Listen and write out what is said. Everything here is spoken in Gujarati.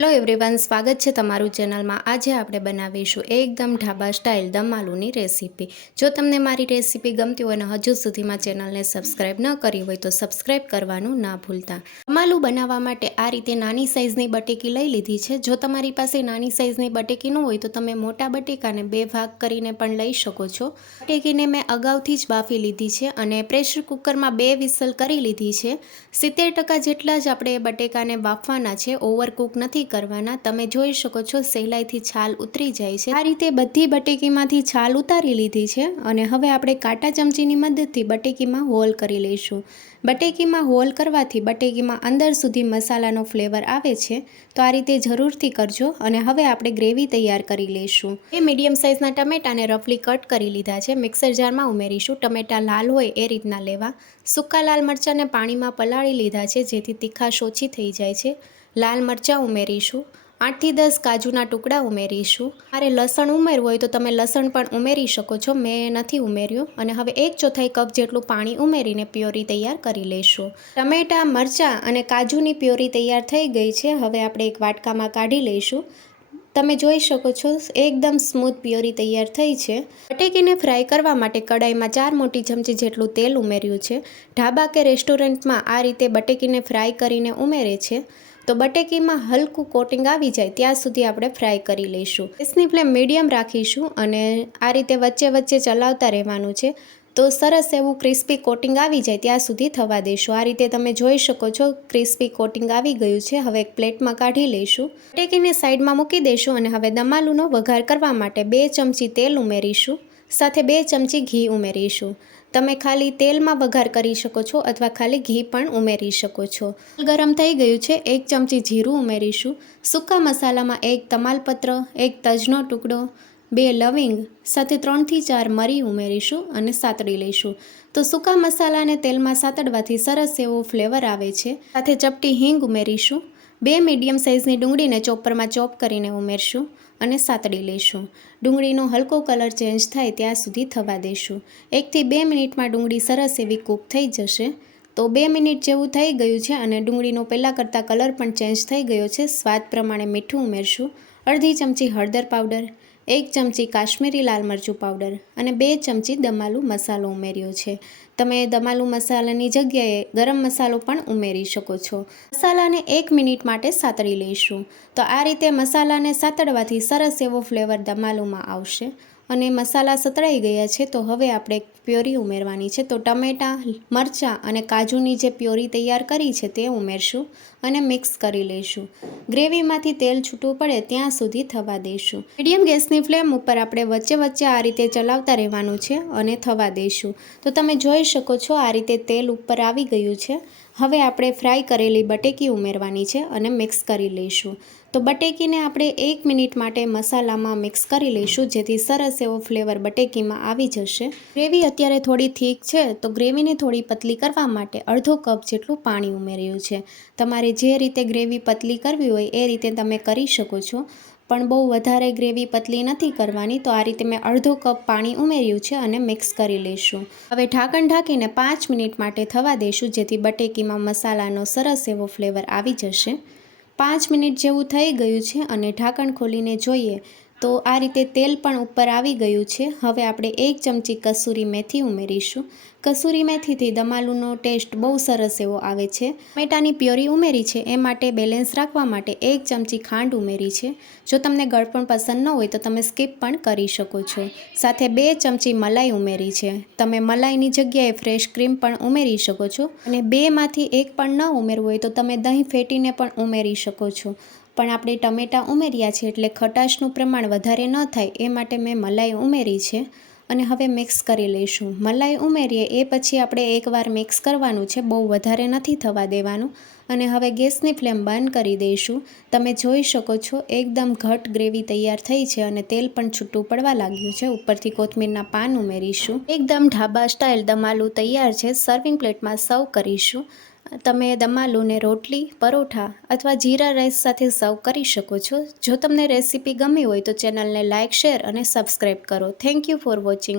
હેલો એવરીવન, સ્વાગત છે તમારું ચેનલમાં। આજે આપણે બનાવીશું એકદમ ઢાબા સ્ટાઇલ દમ આલુની રેસીપી। જો તમને મારી રેસીપી ગમતી હોય અને હજુ સુધીમાં ચેનલને સબસ્ક્રાઈબ ન કરી હોય તો સબસ્ક્રાઈબ કરવાનું ના ભૂલતા। દમ આલુ બનાવવા માટે આ રીતે નાની સાઇઝની બટેકી લઈ લીધી છે। જો તમારી પાસે નાની સાઇઝની બટેકી ન હોય તો તમે મોટા બટેકાને બે ભાગ કરીને પણ લઈ શકો છો। બટેકીને મેં અગાઉથી જ બાફી લીધી છે અને પ્રેશર કુકરમાં 2 વિસલ કરી લીધી છે। 70% જેટલા જ આપણે બટેકાને બાફવાના છે, ઓવરકુક નથી કરવાના। તમે જોઈ શકો છો સહેલાઈથી છાલ ઉતરી જાય છે। આ રીતે બધી બટેકીમાંથી છાલ ઉતારી લીધી છે અને હવે આપણે કાંટા ચમચીની મદદથી બટેકીમાં હોલ કરી લઈશું। બટેકીમાં હોલ કરવાથી બટેકીમાં અંદર સુધી મસાલાનો ફ્લેવર આવે છે, તો આ રીતે જરૂરથી કરજો। અને હવે આપણે ગ્રેવી તૈયાર કરી લઈશું। એ મીડિયમ સાઇઝના ટમેટાને રફલી કટ કરી લીધા છે, મિક્સર જારમાં ઉમેરીશું। ટમેટા લાલ હોય એ રીતના લેવા। સૂકા લાલ મરચાંને પાણીમાં પલાળી લીધા છે જેથી તીખાશ ઓછી થઈ જાય છે। લાલ મરચાં ઉમેરીશું। 8 થી 10 કાજુના ટુકડા ઉમેરીશું। મારે લસણ ઉમેરવું હોય તો તમે લસણ પણ ઉમેરી શકો છો, મેં નથી ઉમેર્યું। અને હવે 1/4 કપ જેટલું પાણી ઉમેરીને પ્યોરી તૈયાર કરી લઈશું। ટમેટા, મરચાં અને કાજુની પ્યોરી તૈયાર થઈ ગઈ છે। હવે આપણે એક વાટકામાં કાઢી લઈશું। તમે જોઈ શકો છો એકદમ સ્મૂથ પ્યોરી તૈયાર થઈ છે। બટેકીને ફ્રાય કરવા માટે કડાઈમાં 4 મોટી ચમચી જેટલું તેલ ઉમેર્યું છે। ઢાબા કે રેસ્ટોરન્ટમાં આ રીતે બટેકીને ફ્રાય કરીને ઉમેરે છે, તો બટેકીમાં હલકું કોટિંગ આવી જાય ત્યાં સુધી આપણે ફ્રાય કરી લઈશું। ગેસની ફ્લેમ મીડિયમ રાખીશું અને આ રીતે વચ્ચે વચ્ચે ચલાવતા રહેવાનું છે, તો સરસ એવું ક્રિસ્પી કોટિંગ આવી જાય ત્યાં સુધી થવા દઈશું। આ રીતે તમે જોઈ શકો છો ક્રિસ્પી કોટિંગ આવી ગયું છે। હવે એક પ્લેટમાં કાઢી લઈશું। બટેકીને સાઈડમાં મૂકી દઈશું અને હવે દમ આલુનો વઘાર કરવા માટે 2 ચમચી તેલ ઉમેરીશું, સાથે 2 ચમચી ઘી ઉમેરીશું। તમે ખાલી તેલમાં વઘાર કરી શકો છો અથવા ખાલી ઘી પણ ઉમેરી શકો છો। ગરમ થઈ ગયું છે, 1 ચમચી જીરું ઉમેરીશું। સૂકા મસાલામાં 1 તમાલપત્ર, 1 તજનો ટુકડો, 2 લવિંગ, સાથે 3 થી 4 મરી ઉમેરીશું અને સાતળી લઈશું। તો સૂકા મસાલાને તેલમાં સાતળવાથી સરસ એવો ફ્લેવર આવે છે। સાથે ચપટી હિંગ ઉમેરીશું। 2 મીડિયમ સાઇઝની ડુંગળીને ચોપરમાં ચોપ કરીને ઉમેરશું અને સાતળી લઈશું। ડુંગળીનો હલકો કલર ચેન્જ થાય ત્યાં સુધી થવા દઈશું। 1 થી 2 મિનિટમાં ડુંગળી સરસ એવી કૂક થઈ જશે। તો 2 મિનિટ જેવું થઈ ગયું છે અને ડુંગળીનો પહેલાં કરતાં કલર પણ ચેન્જ થઈ ગયો છે। સ્વાદ પ્રમાણે મીઠું ઉમેરશું। અડધી ચમચી હળદર પાવડર, 1 ચમચી કાશ્મીરી લાલ મરચું પાવડર અને 2 ચમચી દમ આલુ મસાલો ઉમેર્યો છે। તમે દમ આલુ મસાલાની જગ્યાએ ગરમ મસાલો પણ ઉમેરી શકો છો। મસાલાને 1 મિનિટ માટે સાતળી લઈશું। તો આ રીતે મસાલાને સાતળવાથી સરસ એવો ફ્લેવર દમ આલુમાં આવશે અને મસાલા સતળાઈ ગયા છે, તો હવે આપણે પ્યોરી ઉમેરવાની છે। તો ટમેટાં, મરચાં અને કાજુની જે પ્યોરી તૈયાર કરી છે તે ઉમેરશું અને મિક્સ કરી લઈશું। ગ્રેવીમાંથી તેલ છૂટું પડે ત્યાં સુધી થવા દઈશું। મીડિયમ ગેસની ફ્લેમ ઉપર આપણે વચ્ચે વચ્ચે આ રીતે ચલાવતા રહેવાનું છે અને થવા દઈશું। તો તમે જોઈ શકો છો આ રીતે તેલ ઉપર આવી ગયું છે। હવે આપણે ફ્રાય કરેલી બટેકી ઉમેરવાની છે અને મિક્સ કરી લઈશું। તો બટેકીને આપણે 1 મિનિટ માટે મસાલામાં મિક્સ કરી લઈશું, જેથી સરસ એવો ફ્લેવર બટેકીમાં આવી જશે। ગ્રેવી અત્યારે થોડી થીક છે, તો ગ્રેવીને થોડી પતલી કરવા માટે અડધો કપ જેટલું પાણી ઉમેર્યું છે। તમારે જે રીતે ગ્રેવી પતલી કરવી હોય એ રીતે તમે કરી શકો છો, પણ બહુ વધારે ગ્રેવી પતલી નથી કરવાની। તો આ રીતે મેં અડધો કપ પાણી ઉમેર્યું છે અને મિક્સ કરી લઈશું। હવે ઢાંકણ ઢાંકીને 5 મિનિટ માટે થવા દઈશું, જેથી બટેકીમાં મસાલાનો સરસ એવો ફ્લેવર આવી જશે। 5 મિનિટ જેવું થઈ ગયું છે અને ઢાંકણ ખોલીને જોઈએ તો આ રીતે તેલ પણ ઉપર આવી ગયું છે। હવે આપણે 1 ચમચી કસૂરી મેથી ઉમેરીશું। કસૂરી મેથીથી દમ આલુનો ટેસ્ટ બહુ સરસ એવો આવે છે। ટમેટાની પ્યોરી ઉમેરી છે એ માટે બેલેન્સ રાખવા માટે 1 ચમચી ખાંડ ઉમેરી છે। જો તમને ગળપણ પસંદ ન હોય તો તમે સ્કીપ પણ કરી શકો છો। સાથે 2 ચમચી મલાઈ ઉમેરી છે। તમે મલાઈની જગ્યાએ ફ્રેશ ક્રીમ પણ ઉમેરી શકો છો અને 2માંથી 1 પણ ન ઉમેરવું હોય તો તમે દહીં ફેટીને પણ ઉમેરી શકો છો, પણ આપણે ટમેટાં ઉમેર્યા છે એટલે ખટાશનું પ્રમાણ વધારે ન થાય એ માટે મેં મલાઈ ઉમેરી છે અને હવે મિક્સ કરી લઈશું। મલાઈ ઉમેરીએ એ પછી આપણે એકવાર મિક્સ કરવાનું છે, બહુ વધારે નથી થવા દેવાનું। અને હવે ગેસની ફ્લેમ બંધ કરી દઈશું। તમે જોઈ શકો છો એકદમ ઘટ ગ્રેવી તૈયાર થઈ છે અને તેલ પણ છૂટું પડવા લાગ્યું છે। ઉપરથી કોથમીરના પાન ઉમેરીશું। એકદમ ઢાબા સ્ટાઇલ દમ આલુ તૈયાર છે। સર્વિંગ પ્લેટમાં સર્વ કરીશું। તમે દમ આલુને રોટલી, પરોઠા અથવા જીરા રાઈસ સાથે સર્વ કરી શકો છો। જો તમને રેસીપી ગમી હોય તો ચેનલને લાઇક, શેર અને સબસ્ક્રાઈબ કરો। Thank you for watching.